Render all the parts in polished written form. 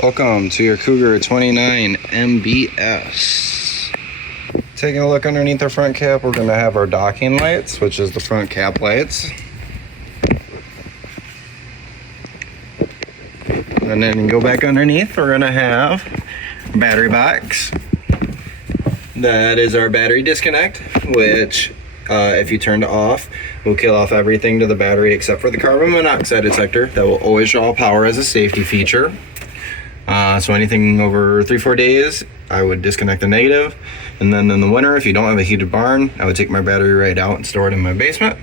Welcome to your Cougar 29MBS. Taking a look underneath the front cap, we're going to have our docking lights, which is the front cap lights. And then go back underneath, we're going to have a battery box. That is our battery disconnect, which if you turn it off, will kill off everything to the battery except for the carbon monoxide detector. That will always draw power as a safety feature. So anything over 3-4 days, I would disconnect the negative. And then in the winter, if you don't have a heated barn, I would take my battery right out and store it in my basement.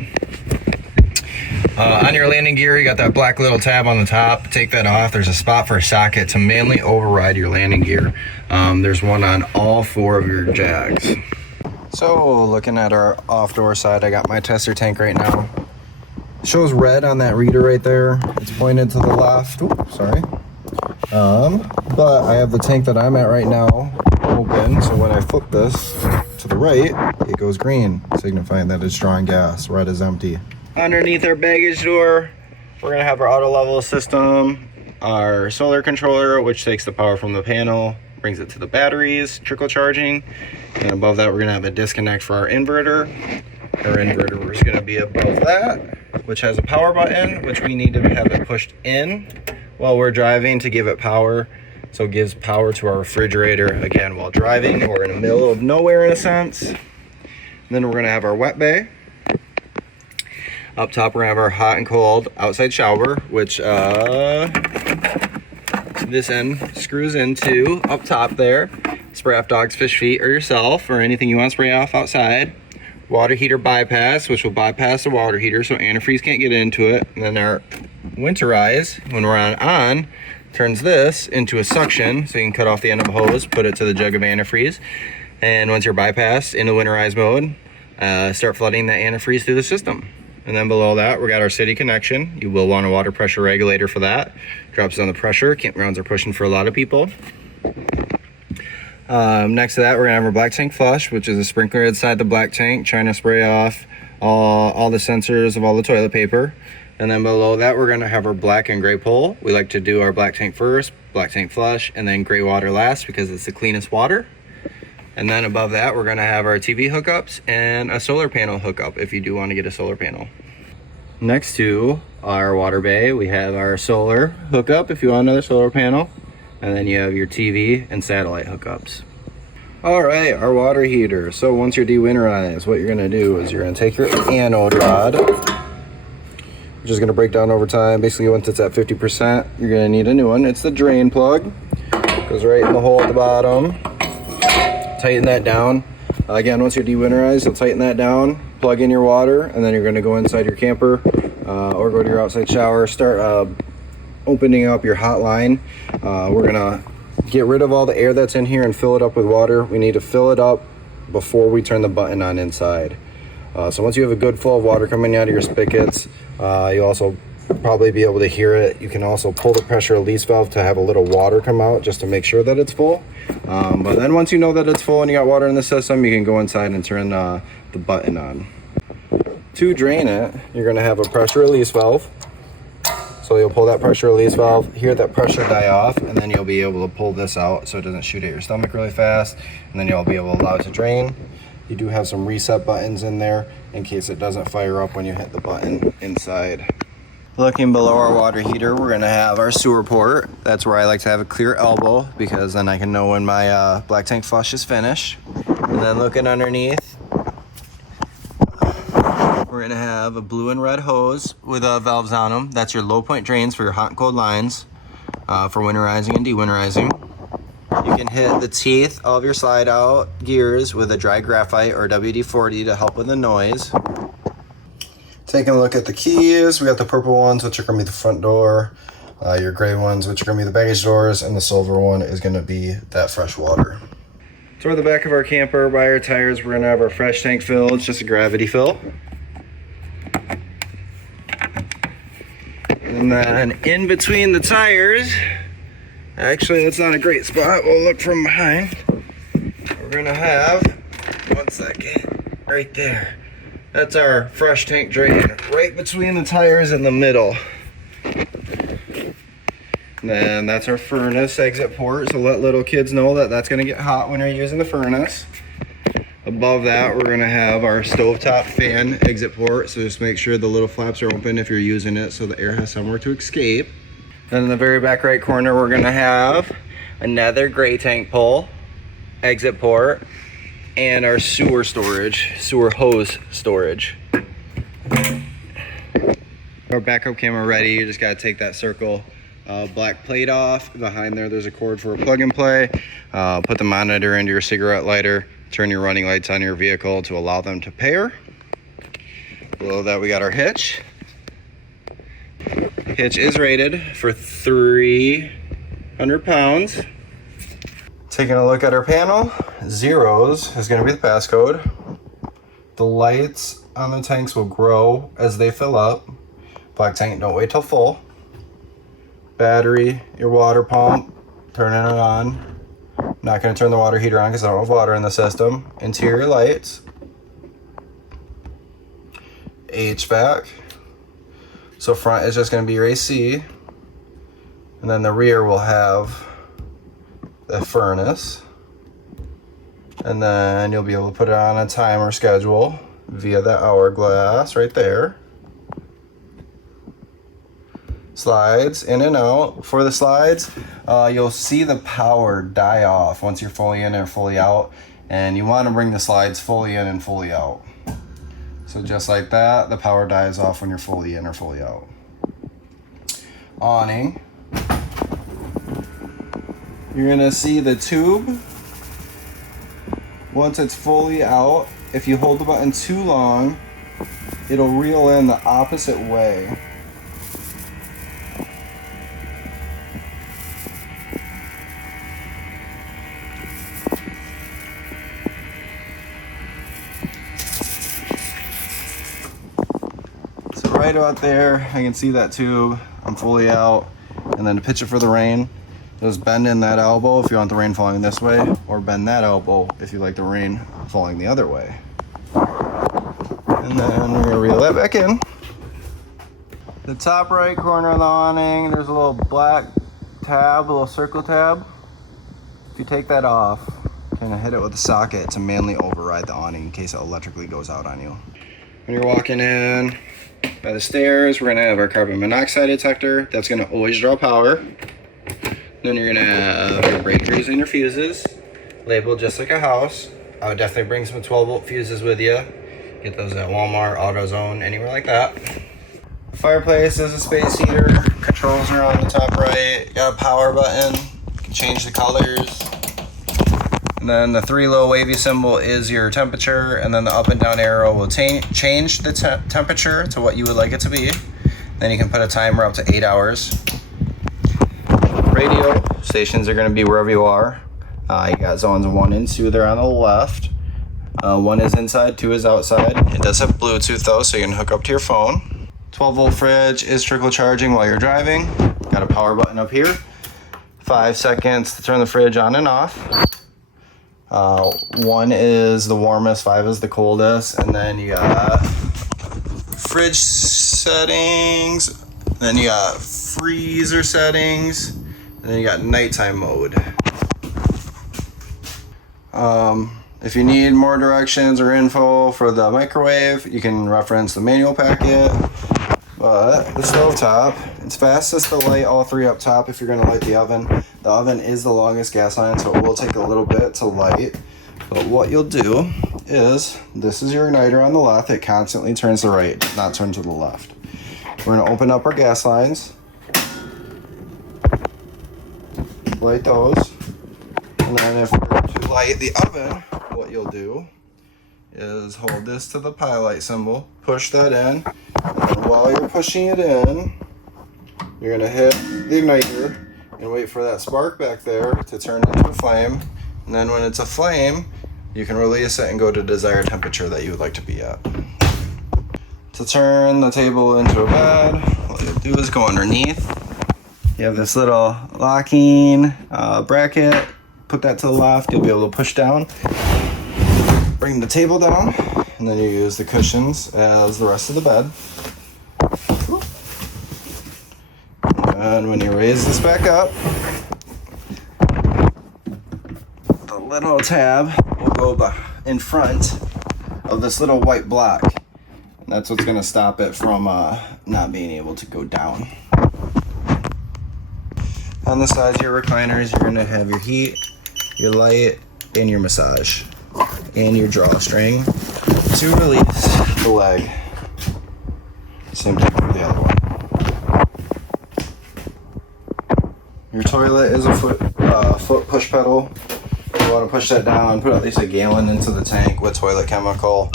On your landing gear, you got that black little tab on the top. Take that off. There's a spot for a socket to manually override your landing gear. There's one on all 4 of your jags. So looking at our off-door side, I got my tester tank right now. It shows red on that reader right there. It's pointed to the left. Oops, sorry. But I have the tank that I'm at right now open, so when I flip this to the right, it goes green, signifying that it's drawing gas. Red is empty. Underneath our baggage door, we're gonna have our auto level system, our solar controller, which takes the power from the panel, brings it to the batteries, trickle charging, and above that we're gonna have a disconnect for our inverter. Our inverter is gonna be above that, which has a power button, which we need to have it pushed in while we're driving to give it power. So it gives power to our refrigerator, again, while driving or in the middle of nowhere in a sense. And then we're gonna have our wet bay. Up top, we're gonna have our hot and cold outside shower, which this end screws into up top there. Spray off dogs, fish, feet, or yourself, or anything you want to spray off outside. Water heater bypass, which will bypass the water heater so antifreeze can't get into it. And then our winterize, when we're on, turns this into a suction, so you can cut off the end of a hose, put it to the jug of antifreeze. And once you're bypassed into winterize mode, start flooding that antifreeze through the system. And then below that, we got our city connection. You will want a water pressure regulator for that. Drops down the pressure. Campgrounds are pushing for a lot of people. Next to that, we're gonna have our black tank flush, which is a sprinkler inside the black tank, trying to spray off all the sensors of all the toilet paper. And then below that, we're gonna have our black and gray pole. We like to do our black tank first, black tank flush, and then gray water last because it's the cleanest water. And then above that, we're gonna have our TV hookups and a solar panel hookup if you do want to get a solar panel. Next to our water bay, we have our solar hookup if you want another solar panel. And then you have your TV and satellite hookups. All right, our water heater. So once you're dewinterized, what you're gonna do is you're gonna take your anode rod, which is gonna break down over time. Basically, once it's at 50%, you're gonna need a new one. It's the drain plug. Goes right in the hole at the bottom. Tighten that down. Again, once you're dewinterized, you'll tighten that down, plug in your water, and then you're gonna go inside your camper or go to your outside shower, start opening up your hot line. We're gonna get rid of all the air that's in here and fill it up with water. We need to fill it up before we turn the button on inside. So once you have a good flow of water coming out of your spigots, you'll also probably be able to hear it. You can also pull the pressure release valve to have a little water come out just to make sure that it's full. But then once you know that it's full and you got water in the system, you can go inside and turn the button on. To drain it, you're gonna have a pressure release valve. So you'll pull that pressure release valve, hear that pressure die off, and then you'll be able to pull this out so it doesn't shoot at your stomach really fast, and then you'll be able to allow it to drain. You do have some reset buttons in there in case it doesn't fire up when you hit the button inside. Looking below our water heater, we're gonna have our sewer port. That's where I like to have a clear elbow because then I can know when my black tank flush is finished. And then looking underneath, we're gonna have a blue and red hose with valves on them. That's your low point drains for your hot and cold lines for winterizing and dewinterizing. You can hit the teeth of your slide out gears with a dry graphite or WD-40 to help with the noise. Taking a look at the keys, we got the purple ones, which are gonna be the front door, your gray ones, which are gonna be the baggage doors, and the silver one is gonna be that fresh water. Toward the back of our camper, by our tires, we're gonna have our fresh tank fill. It's just a gravity fill. And then in between the tires, actually that's not a great spot, we'll look from behind. We're gonna have, one second, right there. That's our fresh tank drain, right between the tires in the middle. Then that's our furnace exit port, so let little kids know that that's going to get hot when you're using the furnace. Above that, we're going to have our stovetop fan exit port, so just make sure the little flaps are open if you're using it so the air has somewhere to escape. Then in the very back right corner, we're going to have another gray tank pull exit port and our sewer hose storage. Our backup camera ready. You just got to take that circle black plate off. Behind there, there's a cord for a plug and play. Put the monitor into your cigarette lighter. Turn your running lights on your vehicle to allow them to pair. Below that, we got our hitch. Hitch is rated for 300 pounds. Taking a look at our panel, zeros is going to be the passcode. The lights on the tanks will grow as they fill up. Black tank, don't wait till full. Battery, your water pump, turning it on. Not going to turn the water heater on because I don't have water in the system. Interior lights. HVAC. So front is just going to be your AC. And then the rear will have the furnace. And then you'll be able to put it on a timer schedule via the hourglass right there. Slides in and out. For the slides, you'll see the power die off once you're fully in or fully out, and you want to bring the slides fully in and fully out. So just like that, the power dies off when you're fully in or fully out. Awning. You're gonna see the tube. Once it's fully out, if you hold the button too long, it'll reel in the opposite way. Right out there, I can see that tube. I'm fully out. And then to pitch it for the rain, just bend in that elbow if you want the rain falling this way, or bend that elbow if you like the rain falling the other way. And then we're gonna reel that back in. The top right corner of the awning, there's a little black tab, a little circle tab. If you take that off, kind of hit it with a socket to manually override the awning in case it electrically goes out on you. When you're walking in by the stairs, we're gonna have our carbon monoxide detector. That's gonna always draw power. Then you're gonna have your breakers and your fuses, labeled just like a house. I would definitely bring some 12-volt fuses with you. Get those at Walmart, AutoZone, anywhere like that. The fireplace is a space heater. Controls are on the top right. Got a power button. You can change the colors. And then the 3 low wavy symbol is your temperature, and then the up and down arrow will change the temperature to what you would like it to be. Then you can put a timer up to 8 hours. Radio stations are going to be wherever you are. You got zones 1 and 2 there on the left. 1 is inside, 2 is outside. It does have Bluetooth though, so you can hook up to your phone. 12-volt fridge is trickle charging while you're driving. Got a power button up here. 5 seconds to turn the fridge on and off. 1 is the warmest, 5 is the coldest, and then you got fridge settings, then you got freezer settings, and then you got nighttime mode. If you need more directions or info for the microwave, you can reference the manual packet. But the stovetop, it's fastest to light all 3 up top if you're going to light the oven. The oven is the longest gas line, so it will take a little bit to light. But what you'll do is, this is your igniter on the left. It constantly turns to the right, does not turn to the left. We're going to open up our gas lines. Light those. And then if we're to light the oven, what you'll do is hold this to the pie light symbol, push that in, and while you're pushing it in, you're gonna hit the igniter and wait for that spark back there to turn into a flame. And then when it's a flame, you can release it and go to desired temperature that you would like to be at. To turn the table into a bed, what you'll do is go underneath. You have this little locking bracket. Put that to the left, you'll be able to push down. Bring the table down, and then you use the cushions as the rest of the bed. And then when you raise this back up, the little tab will go in front of this little white block. And that's what's going to stop it from not being able to go down. On the sides of your recliners, you're going to have your heat, your light, and your massage, and your drawstring to release the leg. Same thing for the other one. Your toilet is a foot push pedal. You want to push that down, put at least a gallon into the tank with toilet chemical,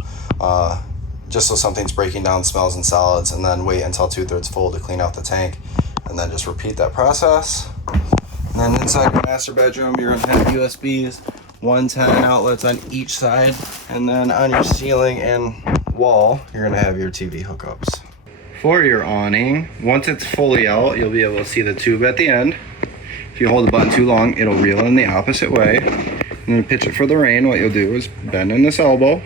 just so something's breaking down smells and solids, and then wait until 2/3 full to clean out the tank, and then just repeat that process. And then inside your master bedroom, you're gonna have USBs, 110 outlets on each side, and then on your ceiling and wall, you're gonna have your TV hookups. For your awning, once it's fully out, you'll be able to see the tube at the end. If you hold the button too long, it'll reel in the opposite way. And then pitch it for the rain, what you'll do is bend in this elbow,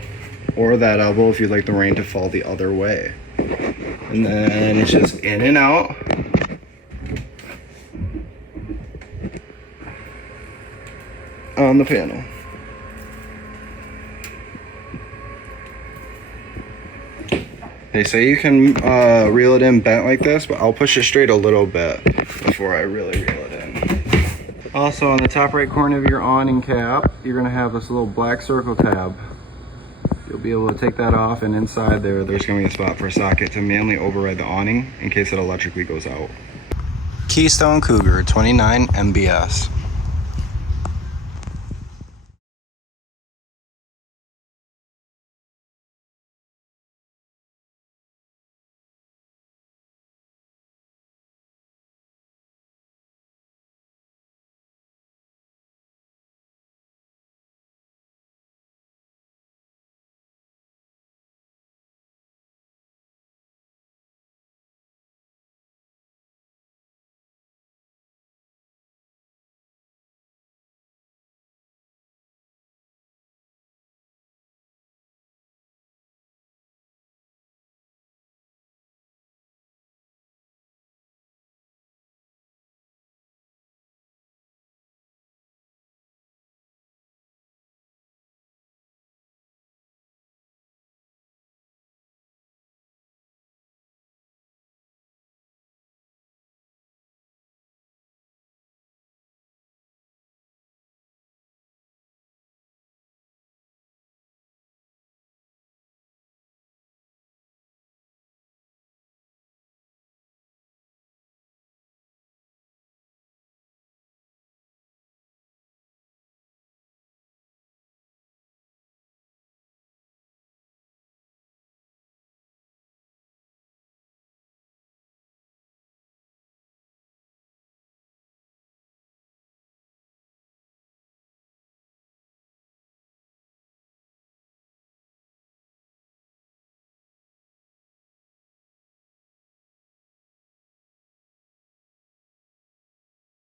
or that elbow if you'd like the rain to fall the other way. And then it's just in and out. On the panel. They say you can reel it in bent like this, but I'll push it straight a little bit before I really reel it in. Also, on the top right corner of your awning cap, you're gonna have this little black circle tab. You'll be able to take that off, and inside there's gonna be a spot for a socket to manually override the awning in case it electrically goes out. Keystone Cougar 29MBS.